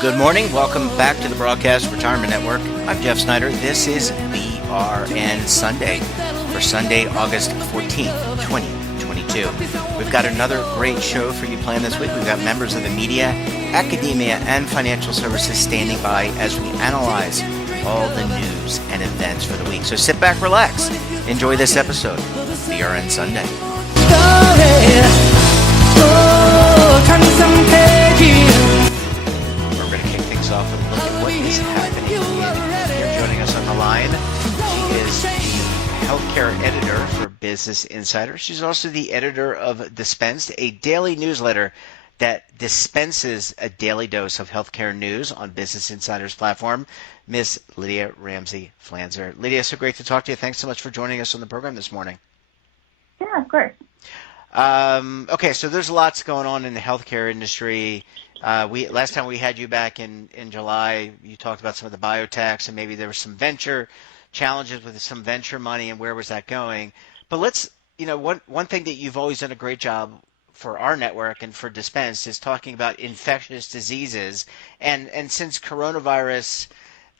Good morning. Welcome back to the Broadcast Retirement Network. I'm Jeff Snyder. This is BRN Sunday for Sunday, August 14th, 2022. We've got another great show for you planned this week. We've got members of the media, academia, and financial services standing by as we analyze all the news and events for the week. So sit back, relax, enjoy this episode of BRN Sunday. Off and look at what is happening. Here joining us on the line, she is the healthcare editor for Business Insider. She's also the editor of Dispensed, a daily newsletter that dispenses a daily dose of healthcare news on Business Insider's platform. Miss Lydia Ramsey Flanzer. Lydia, so great to talk to you. Thanks so much for joining us on the program this morning. Yeah, of course. Okay, so there's lots going on in the healthcare industry. Last time we had you back in July, you talked about some of the biotechs and maybe there were some venture challenges with some venture money and where was that going. But let's, one thing that you've always done a great job for our network and for Dispensed is talking about infectious diseases. And since coronavirus,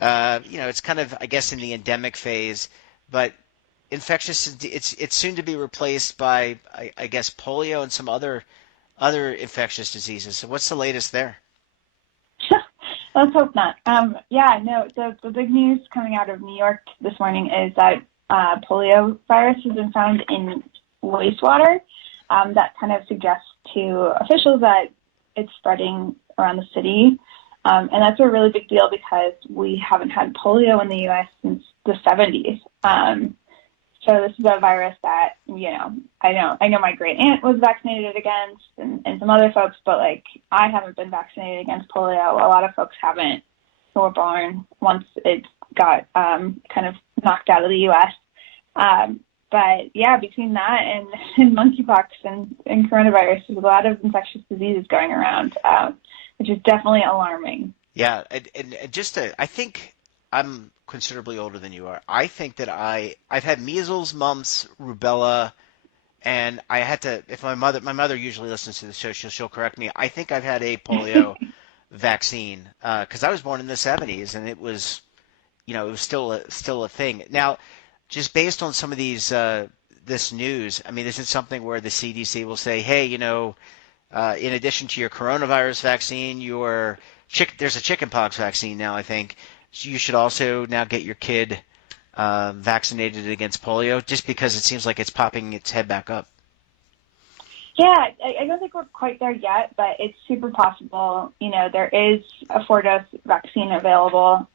it's kind of, I guess, in the endemic phase, but infectious, it's soon to be replaced by, I guess, polio and some other infectious diseases. So what's the latest there? Let's hope not. The big news coming out of New York this morning is that polio virus has been found in wastewater. That kind of suggests to officials that it's spreading around the city. And that's a really big deal because we haven't had polio in the U.S. since the 70s. So this is a virus that, I know my great aunt was vaccinated against and some other folks, but I haven't been vaccinated against polio. A lot of folks haven't who were born once it got kind of knocked out of the U.S. But yeah, between that and monkeypox and coronavirus, there's a lot of infectious diseases going around, which is definitely alarming. Yeah. And I think I'm considerably older than you are. I think that I've had measles, mumps, rubella, and I had to, if my mother usually listens to the show, she'll correct me. I think I've had a polio vaccine because I was born in the 70s and it was, it was still a thing. Now, just based on some of these, this news, I mean, this is something where the CDC will say, hey, in addition to your coronavirus vaccine, there's a chickenpox vaccine now, I think. So you should also now get your kid vaccinated against polio, just because it seems like it's popping its head back up. Yeah, I don't think we're quite there yet, but it's super possible. There is a 4-dose vaccine available.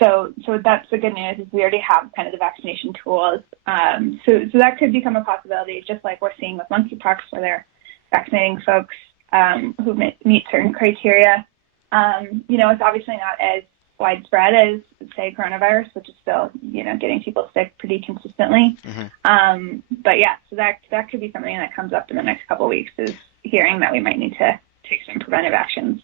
So that's the good news is we already have kind of the vaccination tools. So that could become a possibility, just like we're seeing with monkeypox, where they're vaccinating folks who meet certain criteria. It's obviously not as widespread as, say, coronavirus, which is still, getting people sick pretty consistently. Mm-hmm. But yeah, so that could be something that comes up in the next couple of weeks, is hearing that we might need to take some preventive actions.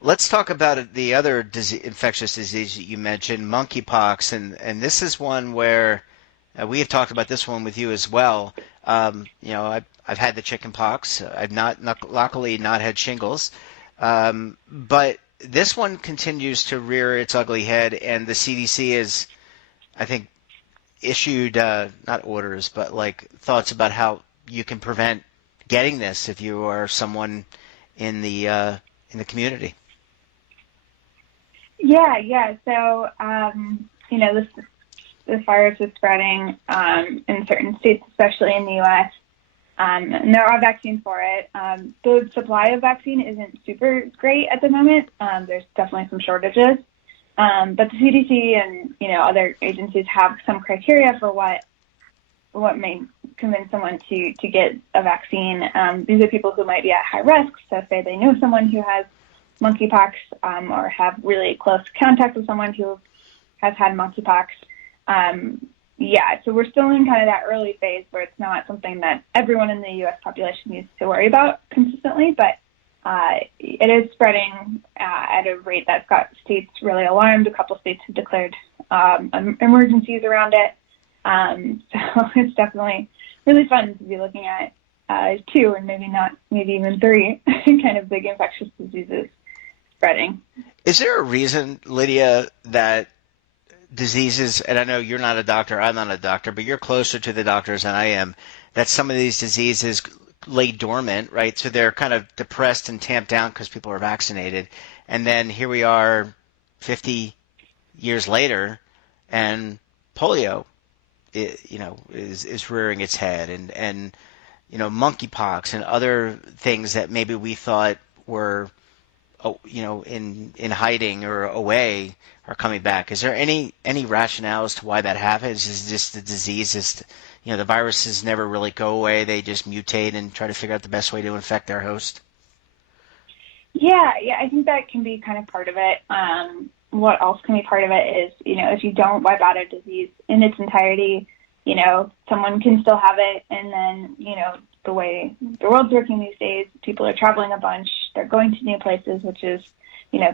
Let's talk about the other infectious disease that you mentioned, monkeypox, and this is one where we have talked about this one with you as well. I've had the chickenpox. I've luckily not had shingles. But this one continues to rear its ugly head, and the CDC is, I think, issued not orders, but thoughts about how you can prevent getting this if you are someone in the community. Yeah. So this virus is spreading in certain states, especially in the U.S. And there are vaccines for it. The supply of vaccine isn't super great at the moment. There's definitely some shortages. But the CDC and, other agencies have some criteria for what may convince someone to get a vaccine. These are people who might be at high risk. So say they know someone who has monkeypox or have really close contact with someone who has had monkeypox. yeah, so we're still in kind of that early phase where it's not something that everyone in the U.S. population needs to worry about consistently, but it is spreading at a rate that's got states really alarmed. A couple states have declared emergencies around it. So it's definitely really fun to be looking at 2 and maybe even 3 kind of big infectious diseases spreading. Is there a reason, Lydia, that diseases, and I know you're not a doctor, I'm not a doctor, but you're closer to the doctors than I am, that some of these diseases lay dormant, right? So they're kind of depressed and tamped down because people are vaccinated. And then here we are 50 years later, and polio, is rearing its head, and monkeypox and other things that maybe we thought were in hiding or away are coming back. Is there any rationale as to why that happens? Is just the disease is, the viruses never really go away. They just mutate and try to figure out the best way to infect their host? Yeah, I think that can be kind of part of it. What else can be part of it is, if you don't wipe out a disease in its entirety, someone can still have it, and then, the way the world's working these days, people are traveling a bunch, they're going to new places, which is,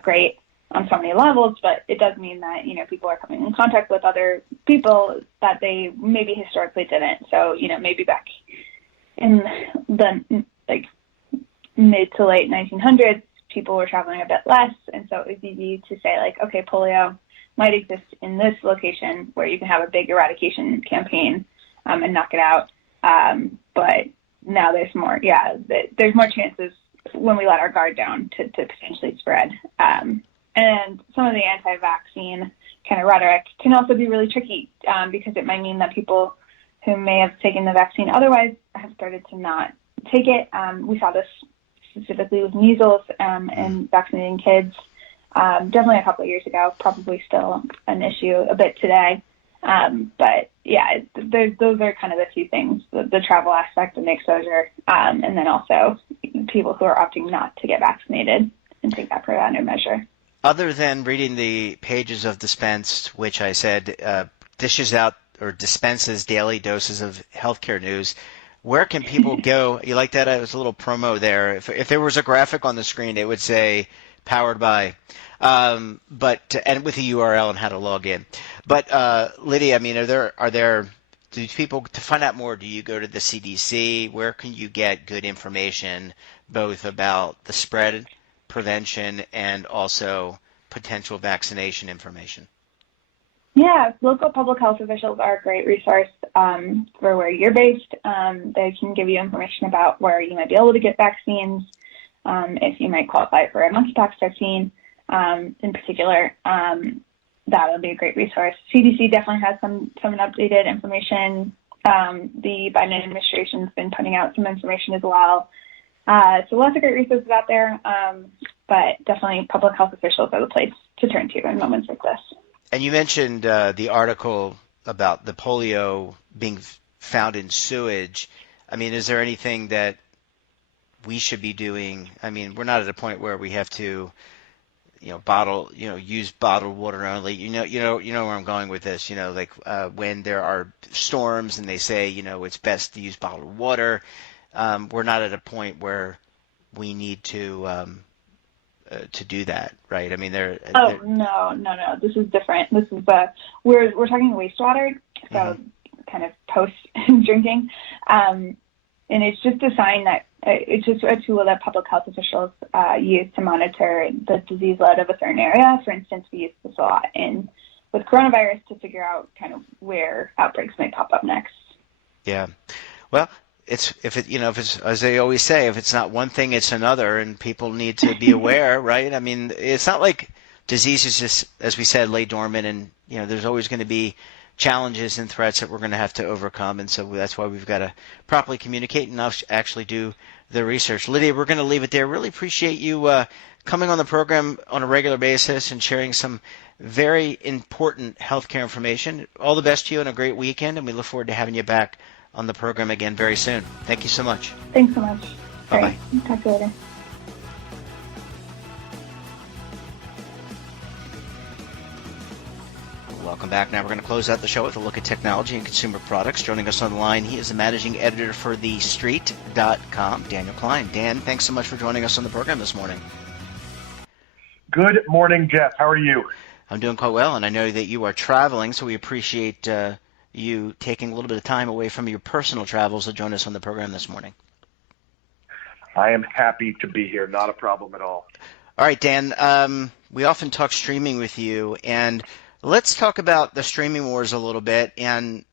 great on so many levels, but it does mean that, people are coming in contact with other people that they maybe historically didn't. So, maybe back in the, mid to late 1900s, people were traveling a bit less, and so it was easy to say, okay, polio might exist in this location where you can have a big eradication campaign and knock it out. But now there's more chances when we let our guard down to potentially spread. And some of the anti-vaccine kind of rhetoric can also be really tricky because it might mean that people who may have taken the vaccine otherwise have started to not take it. We saw this specifically with measles and vaccinating kids. Definitely a couple of years ago, probably still an issue a bit today. But yeah, those are kind of the 2 things, the travel aspect and the exposure, and then also people who are opting not to get vaccinated and take that preventive measure. Other than reading the pages of Dispensed, which I said dishes out or dispenses daily doses of healthcare news, where can people go? You like that? It was a little promo there. If there was a graphic on the screen, it would say powered by, and with a URL and how to log in. But Lydia, I mean, are there do people, to find out more, do you go to the CDC? Where can you get good information both about the spread, prevention, and also potential vaccination information? Yeah, local public health officials are a great resource for where you're based. They can give you information about where you might be able to get vaccines, if you might qualify for a monkeypox vaccine in particular. That would be a great resource. CDC definitely has some updated information. The Biden administration's been putting out some information as well. So lots of great resources out there, but definitely public health officials are the place to turn to in moments like this. And you mentioned the article about the polio being found in sewage. I mean, is there anything that we should be doing? I mean, we're not at a point where we have to, use bottled water only. You know where I'm going with this. When there are storms and they say, it's best to use bottled water. We're not at a point where we need to do that, right? I mean, No. This is different. This is we're talking wastewater, so kind of post drinking, and it's just a sign that it's just a tool that public health officials use to monitor the disease load of a certain area. For instance, we use this a lot with coronavirus to figure out kind of where outbreaks might pop up next. Yeah. Well, if it's as they always say, if it's not one thing, it's another, and people need to be aware, right? I mean, it's not like diseases just, as we said, lay dormant, and there's always going to be challenges and threats that we're going to have to overcome, and so that's why we've got to properly communicate and actually do the research. Lydia, we're going to leave it there. Really appreciate you coming on the program on a regular basis and sharing some very important healthcare information. All the best to you and a great weekend, and we look forward to having you back on the program again very soon. Thank you so much. Thanks so much. Bye-bye. Right. Talk to you later. Welcome. Welcome back. Now we're going to close out the show with a look at technology and consumer products. Joining us on the line, he is the managing editor for TheStreet.com, Daniel Klein. Dan, thanks so much for joining us on the program this morning. Good morning, Jeff. How are you? I'm doing quite well, and I know that you are traveling, so we appreciate you taking a little bit of time away from your personal travels to join us on the program this morning. I am happy to be here. Not a problem at all. All right, Dan, we often talk streaming with you, and let's talk about the streaming wars a little bit. And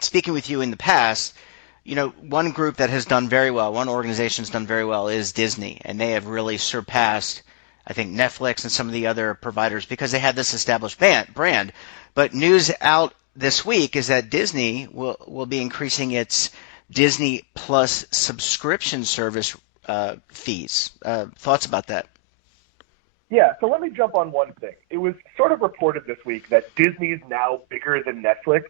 speaking with you in the past, you know, one group that has done very well, one organization has done very well is Disney, and they have really surpassed, I think, Netflix and some of the other providers because they had this established brand. But news out this week is that Disney will be increasing its Disney Plus subscription service fees. Thoughts about that? Yeah, so let me jump on one thing. It was sort of reported this week that Disney is now bigger than Netflix.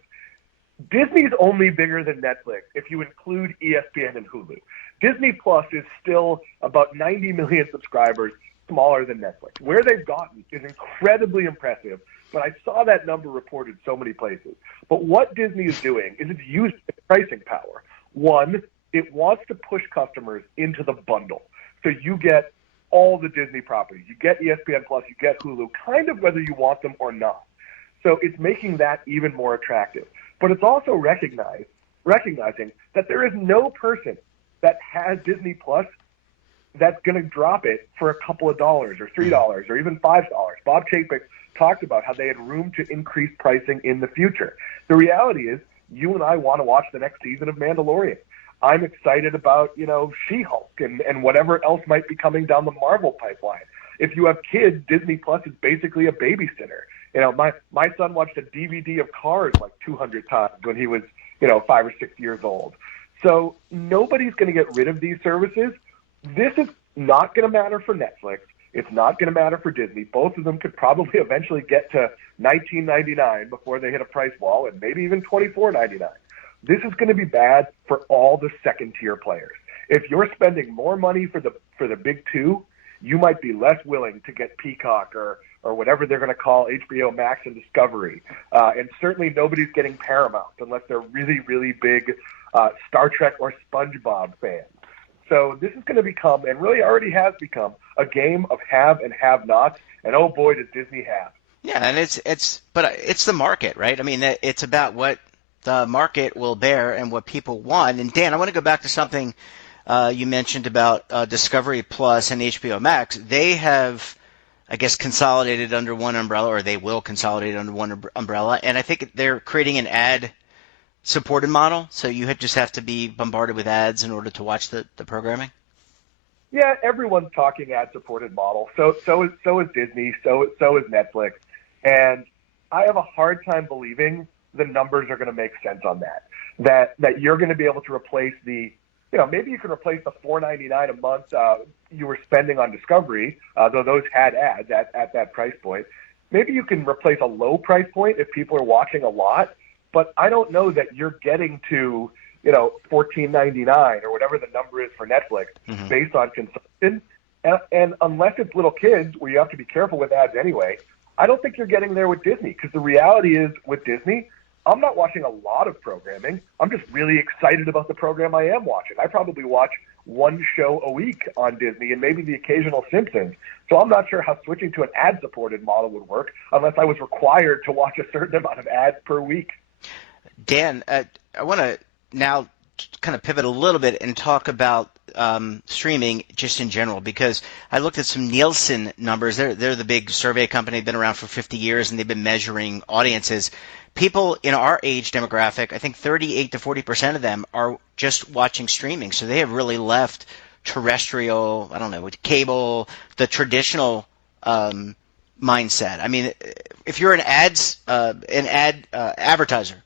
Disney's only bigger than Netflix if you include ESPN and Hulu. Disney Plus is still about 90 million subscribers, smaller than Netflix. Where they've gotten is incredibly impressive, but I saw that number reported so many places. But what Disney is doing is it's using its pricing power. One, it wants to push customers into the bundle. So you get all the Disney properties. You get ESPN Plus, you get Hulu, kind of whether you want them or not. So it's making that even more attractive. But it's also recognizing that there is no person that has Disney Plus that's going to drop it for a couple of dollars or $3 or even $5. Bob Chapek talked about how they had room to increase pricing in the future. The reality is you and I want to watch the next season of Mandalorian. I'm excited about, She-Hulk and whatever else might be coming down the Marvel pipeline. If you have kids, Disney Plus is basically a babysitter. My son watched a DVD of Cars like 200 times when he was, 5 or 6 years old. So nobody's going to get rid of these services. This is not going to matter for Netflix. It's not going to matter for Disney. Both of them could probably eventually get to $19.99 before they hit a price wall, and maybe even $24.99. This is going to be bad for all the second-tier players. If you're spending more money for the big two, you might be less willing to get Peacock or whatever they're going to call HBO Max and Discovery. And certainly nobody's getting Paramount unless they're really, really big Star Trek or SpongeBob fans. So this is going to become, and really already has become, a game of have and have-nots. And oh boy, does Disney have. Yeah, and it's the market, right? I mean, it's about what the market will bear and what people want. And Dan, I want to go back to something you mentioned about Discovery Plus and HBO Max. They have, I guess, consolidated under one umbrella, or they will consolidate under one umbrella. And I think they're creating an ad-supported model, so you just have to be bombarded with ads in order to watch the programming. Yeah, everyone's talking ad-supported model. So is Disney. So is Netflix. And I have a hard time believing the numbers are going to make sense on that you're going to be able to replace maybe you can replace the $4.99 a month you were spending on Discovery, though those had ads at that price point. Maybe you can replace a low price point if people are watching a lot, but I don't know that you're getting to, $14.99 or whatever the number is for Netflix based on consumption. And unless it's little kids, where you have to be careful with ads anyway, I don't think you're getting there with Disney, because the reality is with Disney, I'm not watching a lot of programming. I'm just really excited about the program I am watching. I probably watch one show a week on Disney and maybe the occasional Simpsons. So I'm not sure how switching to an ad-supported model would work unless I was required to watch a certain amount of ads per week. Dan, I want to now kind of pivot a little bit and talk about streaming just in general, because I looked at some Nielsen numbers. They're the big survey company, been around for 50 years, and they've been measuring audiences. People in our age demographic, I think 38 to 40% of them are just watching streaming. So they have really left terrestrial, with cable, the traditional mindset. I mean, if you're an advertiser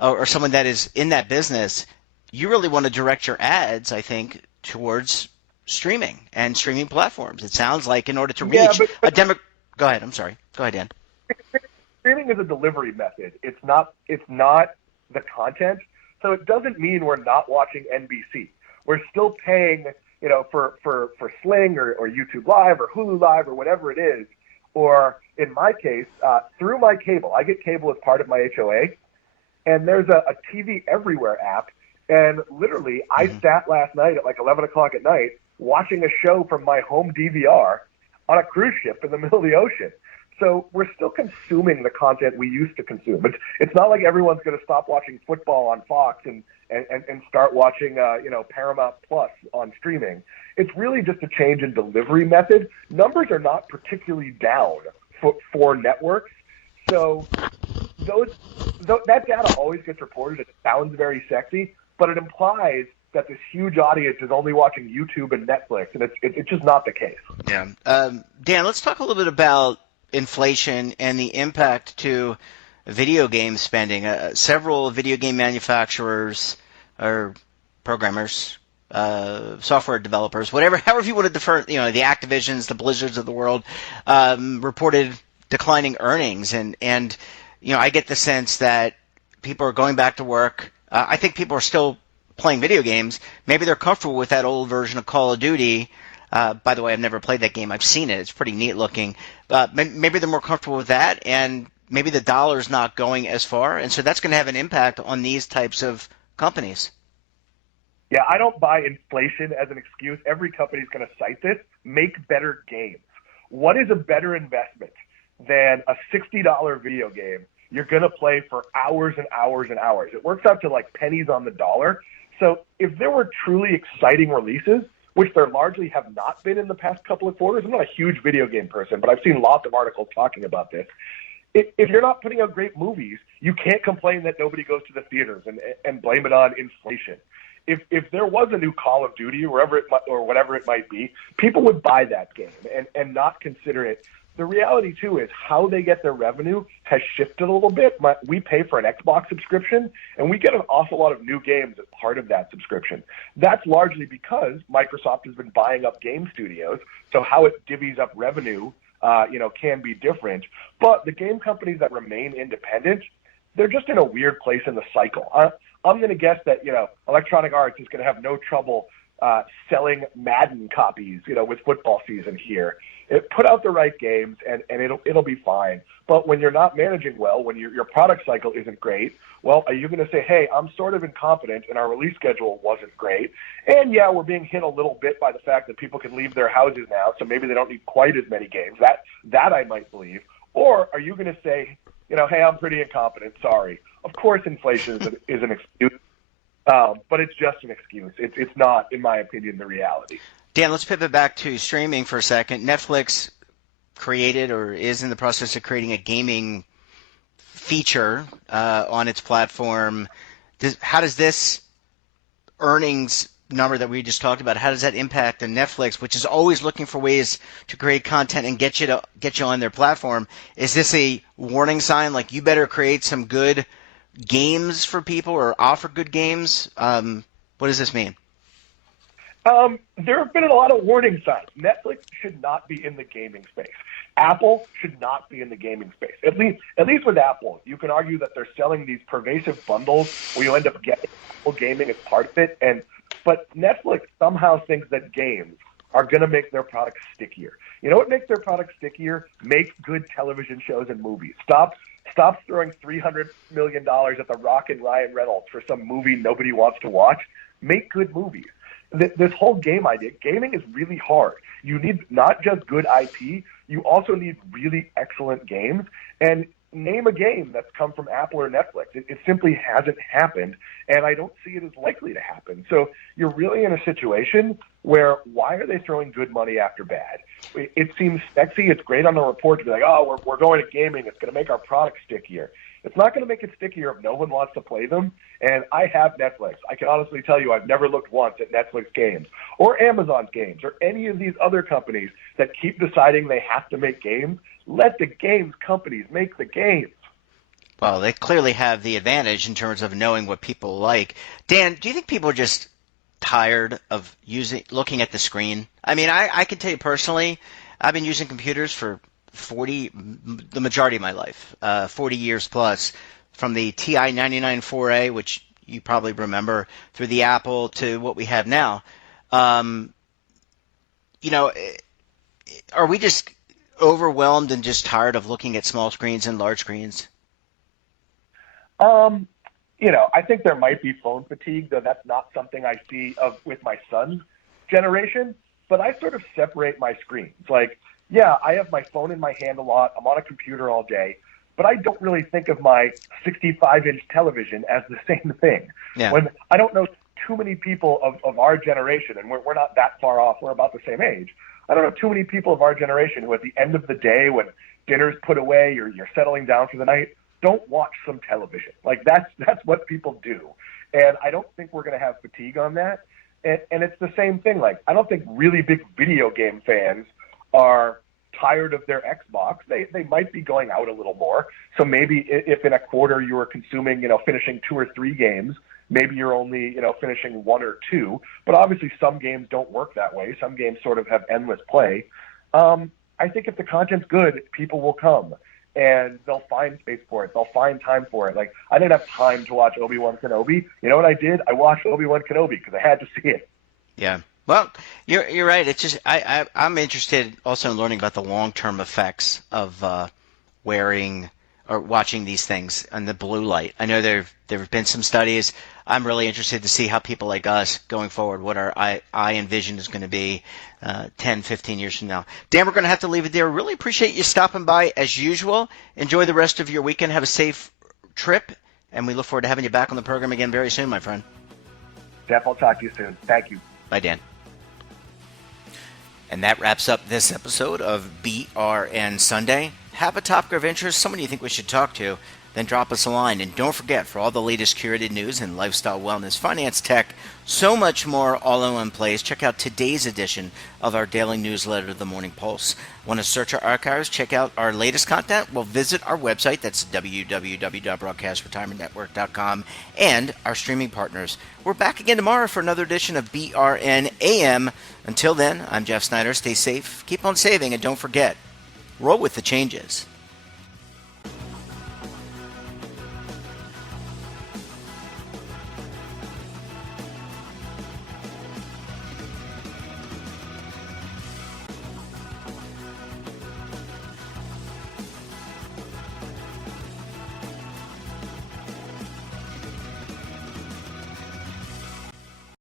or someone that is in that business, you really want to direct your ads, I think, towards streaming and streaming platforms. It sounds like in order to reach a demo. Go ahead. I'm sorry. Go ahead, Dan. Streaming is a delivery method. It's not the content. So it doesn't mean we're not watching NBC. We're still paying, for Sling or YouTube Live or Hulu Live or whatever it is. or in my case, through my cable. I get cable as part of my HOA, and there's a TV Everywhere app. And literally, I sat last night at like 11 o'clock at night watching a show from my home DVR on a cruise ship in the middle of the ocean. So we're still consuming the content we used to consume. It's not like everyone's going to stop watching football on Fox and start watching, Paramount Plus on streaming. It's really just a change in delivery method. Numbers are not particularly down for networks. So that data always gets reported. It sounds very sexy, but it implies that this huge audience is only watching YouTube and Netflix, and it's just not the case. Yeah. Dan, let's talk a little bit about inflation and the impact to video game spending. Several video game manufacturers or programmers, software developers, however you want to defer, the Activisions, the Blizzards of the world, reported declining earnings, and I get the sense that people are going back to work. I think people are still playing video games. Maybe they're comfortable with that old version of Call of Duty. By the way, I've never played that game. I've seen it. It's pretty neat looking. Maybe they're more comfortable with that, and maybe the dollar's not going as far, and so that's going to have an impact on these types of companies. Yeah, I don't buy inflation as an excuse. Every company's going to cite this. Make better games. What is a better investment than a $60 video game you're going to play for hours and hours and hours? It works out to like pennies on the dollar. So if there were truly exciting releases, which there largely have not been in the past couple of quarters, I'm not a huge video game person, but I've seen lots of articles talking about this. If you're not putting out great movies, you can't complain that nobody goes to the theaters and blame it on inflation. If there was a new Call of Duty or whatever it might be, people would buy that game and not consider it. The reality, too, is how they get their revenue has shifted a little bit. We pay for an Xbox subscription, and we get an awful lot of new games as part of that subscription. That's largely because Microsoft has been buying up game studios, so how it divvies up revenue can be different. But the game companies that remain independent, they're just in a weird place in the cycle. I'm going to guess that, Electronic Arts is going to have no trouble selling Madden copies, with football season here. Put out the right games, and it'll be fine. But when you're not managing well, when your product cycle isn't great, well, are you going to say, hey, I'm sort of incompetent and our release schedule wasn't great? And yeah, we're being hit a little bit by the fact that people can leave their houses now, so maybe they don't need quite as many games. That I might believe. Or are you going to say, hey, I'm pretty incompetent, sorry. Of course inflation is an excuse, but it's just an excuse. It's not, in my opinion, the reality. Dan, let's pivot back to streaming for a second. Netflix created or is in the process of creating a gaming feature on its platform. How does this earnings number that we just talked about, how does that impact the Netflix, which is always looking for ways to create content and get you on their platform? Is this a warning sign, like you better create some good games for people or offer good games? What does this mean? There have been a lot of warning signs. Netflix should not be in the gaming space. Apple should not be in the gaming space. At least with Apple, you can argue that they're selling these pervasive bundles where you end up getting Apple gaming as part of it. But Netflix somehow thinks that games are going to make their products stickier. You know what makes their products stickier? Make good television shows and movies. Stop throwing $300 million at The Rock and Ryan Reynolds for some movie nobody wants to watch. Make good movies. This whole game idea, gaming is really hard. You need not just good IP, you also need really excellent games. And name a game that's come from Apple or Netflix. It simply hasn't happened, and I don't see it as likely to happen. So you're really in a situation where why are they throwing good money after bad? It seems sexy. It's great on the report to be like, oh, we're going to gaming. It's going to make our product stickier. It's not going to make it stickier if no one wants to play them. And I have Netflix. I can honestly tell you I've never looked once at Netflix games or Amazon's games or any of these other companies that keep deciding they have to make games. Let the games companies make the games. Well, they clearly have the advantage in terms of knowing what people like. Dan, do you think people are just tired of looking at the screen? I mean, I can tell you personally, I've been using computers for the majority of my life, 40 years plus, from the TI 99-4A, which you probably remember, through the Apple to what we have now. Are we just overwhelmed and just tired of looking at small screens and large screens? I think there might be phone fatigue, though that's not something I see with my son's generation. But I sort of separate my screens. Like, yeah, I have my phone in my hand a lot. I'm on a computer all day. But I don't really think of my 65-inch television as the same thing. Yeah. When I don't know too many people of our generation, and we're not that far off, we're about the same age. I don't know too many people of our generation who at the end of the day, when dinner's put away, you're settling down for the night, don't watch some television. Like that's what people do. And I don't think we're going to have fatigue on that. And it's the same thing. Like, I don't think really big video game fans are tired of their Xbox. They might be going out a little more. So maybe if in a quarter you were consuming, finishing 2 or 3 games, maybe you're only, finishing 1 or 2. But obviously some games don't work that way. Some games sort of have endless play. I think if the content's good, people will come. And they'll find space for it. They'll find time for it. Like, I didn't have time to watch Obi-Wan Kenobi. You know what I did? I watched Obi-Wan Kenobi because I had to see it. Yeah. Well, you're right. It's just I'm interested also in learning about the long-term effects of wearing or watching these things and the blue light. I know there have been some studies. I'm really interested to see how people like us going forward, what our eye and vision is going to be 10, 15 years from now. Dan, we're going to have to leave it there. Really appreciate you stopping by as usual. Enjoy the rest of your weekend. Have a safe trip, and we look forward to having you back on the program again very soon, my friend. Jeff, I'll talk to you soon. Thank you. Bye, Dan. And that wraps up this episode of BRN Sunday. Have a topic of interest, someone you think we should talk to, then drop us a line. And don't forget, for all the latest curated news in lifestyle, wellness, finance, tech, so much more all in one place, check out today's edition of our daily newsletter, The Morning Pulse. Want to search our archives, check out our latest content? Well, visit our website. That's www.broadcastretirementnetwork.com, and our streaming partners. We're back again tomorrow for another edition of BRN AM. Until then, I'm Jeff Snyder. Stay safe, keep on saving, and don't forget, roll with the changes.